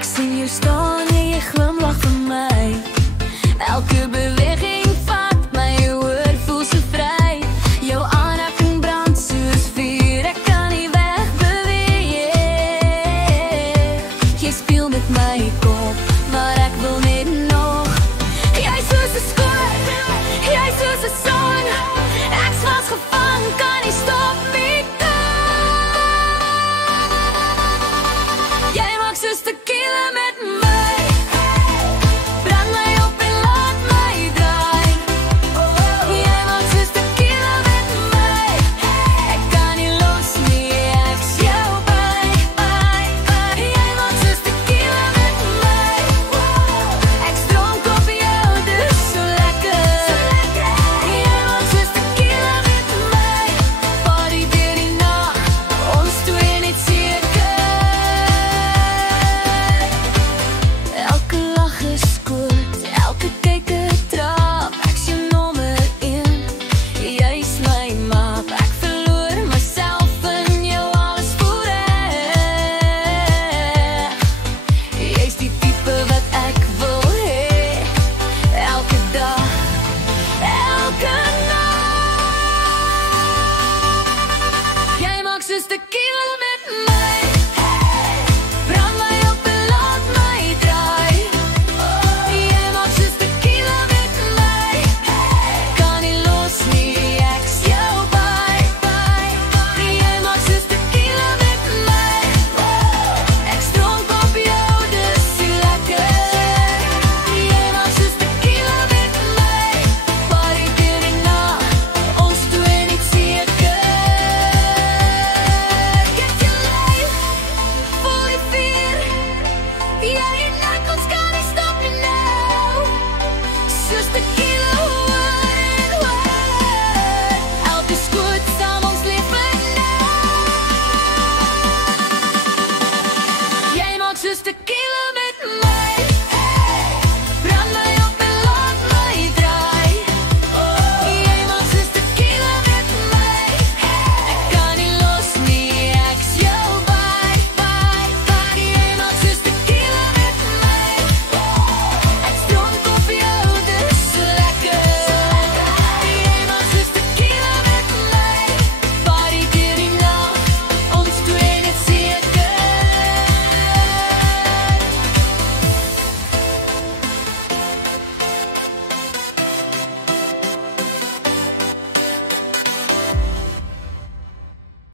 Ek sien jou staan en jy glimlag vir my. Elke beweging vat my oor, voel so vry. Jou aanraking brand soos vuur, ek kan nie wegbeweeg. Jy speel met my kop, maar ek wil net nog. Jy soos 'n skoot, jy soos 'n son. Ek's vasgevang, kan nie stop nie. Jy maak soos tequila met my. Brand my op en laat my draai. Jy maak soos tequila met my. Ek kan nie los nie, ek's jou by. Jy maak soos tequila met my. Ek's dronk op jou, dis so lekker. Jy maak soos tequila met my. Party deur die nag, ons twee net seker. Elke lach is skoot, elke kyk 'n trap. Ek's jou nommer 1, jy's my map. Ek verloor myself in jou, alles voel reg. Jy's die tipe wat ek wil hê. Elke dag, elke nacht. Jy maak soos tequila.